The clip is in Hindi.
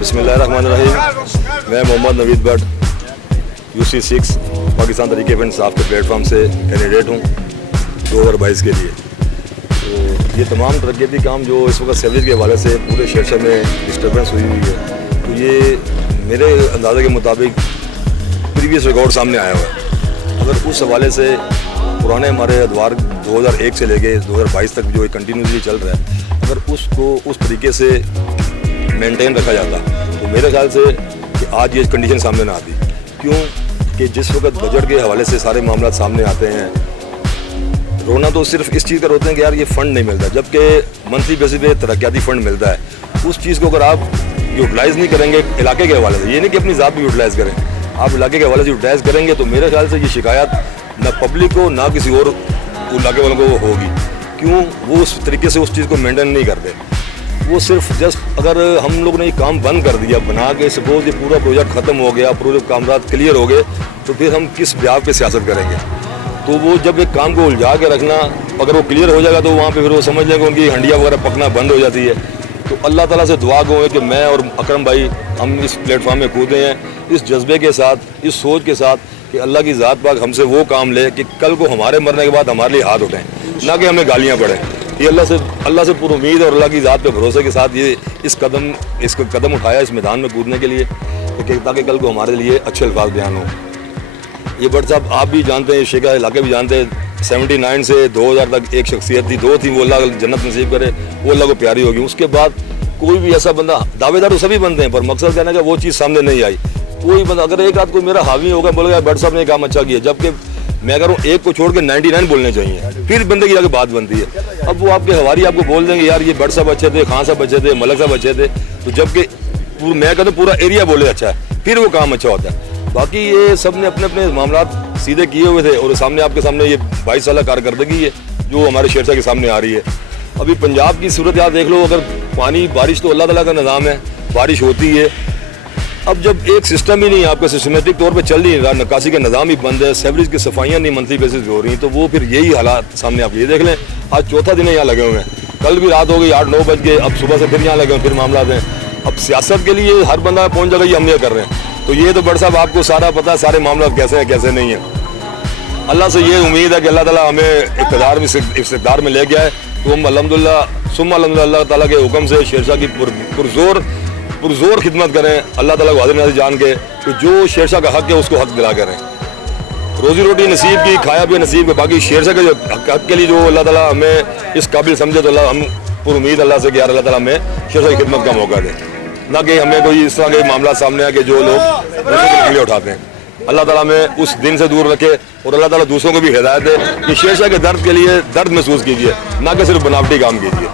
बिस्मिल्लाहिर्रहमानिर्रहीम। मैं मोहम्मद नवीद भट्ट UC6 पाकिस्तान तहरीक इंसाफ के प्लेटफॉर्म से कैंडिडेट हूँ 2022 के लिए। तो ये तमाम तरक्याती काम जो इस वक्त सैलरी के हवाले से पूरे शहर में डिस्टर्बेंस हुई है, तो ये मेरे अंदाजे के मुताबिक प्रीवियस रिकॉर्ड सामने आया हुआ है। अगर उस हवाले से पुराने हमारे अदवार 2001 से लेके 2022 तक जो कंटिन्यूसली चल रहा है, अगर उसको उस तरीके से मेंटेन रखा जाता तो मेरे ख्याल से कि आज ये कंडीशन सामने ना आती। क्यों कि जिस वक्त बजट के हवाले से सारे मामला सामने आते हैं, रोना तो सिर्फ इस चीज़ का रोते हैं कि यार ये फ़ंड नहीं मिलता, जबकि मंथली बेसिस पे तरक्याती फ़ंड मिलता है। उस चीज़ को अगर आप यूटिलाइज़ नहीं करेंगे इलाके के हवाले से, ये नहीं कि अपनी ज़ात भी यूटिलाइज़ करें, आप इलाके के हवाले से यूटिलाइज़ करेंगे तो मेरे ख्याल से ये शिकायत ना पब्लिक को ना किसी और इलाके वालों को होगी। क्यों वो उस तरीके से उस चीज़ को मेंटेन नहीं करते। वो सिर्फ जस्ट अगर हम लोग ने ये काम बंद कर दिया बना के, सपोज ये पूरा प्रोजेक्ट ख़त्म हो गया, पूरे कामरात क्लियर हो गए, तो फिर हम किस ब्याह पे सियासत करेंगे। तो वो जब एक काम को उलझा के रखना, अगर वो क्लियर हो जाएगा तो वहाँ पे फिर वो समझ लेंगे उनकी हंडिया वगैरह पकना बंद हो जाती है। तो अल्लाह ताला से दुआ गो है कि मैं और अकरम भाई हम इस प्लेटफॉर्म में कूदे हैं इस जज्बे के साथ, इस सोच के साथ कि अल्लाह की ज़ात पाक हमसे वो काम ले कि कल को हमारे मरने के बाद हमारे लिए हाथ उठाएं, ना कि हमें गालियाँ पड़ें। ये अल्लाह से पूरी उम्मीद और अल्लाह की ज़ात पे भरोसे के साथ ये इसको कदम उठाया इस मैदान में कूदने के लिए ताकि कल को हमारे लिए अच्छे अल्फाज बयान हो। ये बट साहब आप भी जानते हैं, शेखा इलाके भी जानते हैं, 79 से 2000 तक एक शख्सियत थी, दो थी, वो अल्लाह जन्नत नसीब करे, वो अल्लाह को प्यारी होगी। उसके बाद कोई भी ऐसा बंदा, दावेदार तो सभी बनते हैं पर मकसद कहने का वो चीज़ सामने नहीं आई। कोई बंदा अगर एक आध कोई मेरा हावी होगा बोलेगा भट्ट साहब ने काम अच्छा किया, जबकि मैं अगर हूँ एक को छोड़ के 99 बोलने चाहिए, फिर बंदे की आगे बात बनती है। अब वो आपके हवारी आपको बोल देंगे यार ये भट्ट साहब अच्छे थे, खान साहब अच्छे थे, मलक साहब अच्छे थे, तो जबकि मैं कहता हूँ पूरा एरिया बोले अच्छा है, फिर वो काम अच्छा होता है। बाकी ये सब ने अपने अपने मामला सीधे किए हुए थे और सामने आपके सामने ये 22 साल कारकर्दगी है जो हमारे शेरशाह के सामने आ रही है। अभी पंजाब की सूरत याद देख लो, अगर पानी बारिश तो अल्लाह ताला का निज़ाम है, बारिश होती है। अब जब एक सिस्टम ही नहीं आपका सिस्टमेटिक तौर पे चल नहीं रहा, निकासी का निज़ाम ही बंद है, सेवरेज की सफाइयाँ नहीं मंथली बेसिस हो रही, तो वो फिर यही हालात सामने आप ये देख लें। आज चौथा दिन यहाँ लगे हुए हैं, कल भी रात हो गई 8-9 बज गए, अब सुबह से फिर यहाँ लगे हुए, फिर मामला हैं। अब सियासत के लिए हर बंदा पहुँच जाएगा, ये हम ये कर रहे हैं। तो ये तो भट्ट साहब आपको सारा पता है, सारे मामला कैसे हैं कैसे नहीं है। अल्लाह से ये उम्मीद है कि अल्लाह ताला हमें इक़्तिदार में ले गया है, तो हम अल्हम्दुलिल्लाह सुम्मा अल्हम्दुलिल्लाह ताला के हुक्म से शेरशाह की पुरजोर खिदमत करें। अल्लाह ताला को हाज़िर नाज़िर जान के कि जो शेरशाह का हक़ है उसको हक़ दिला करें। रोज़ी रोटी नसीब की, खाया पिया नसीब के, बाकी शेरशाह के जो हक़ के लिए जो अल्लाह ताला हमें इस काबिल समझे, तो अल्लाह हम पूरी उम्मीद अल्लाह से कि यार अल्लाह ताला हमें शेरशाह की खिदमत का मौका दे, ना कि हमें कोई इस तरह के मामला सामने आके जो लोग उठाते हैं। अल्लाह ताला हमें उस दिन से दूर रखे और अल्लाह ताला दूसरों को भी हिदायत दे कि शेरशाह के दर्द के लिए दर्द महसूस कीजिए, ना कि सिर्फ बनावटी काम कीजिए।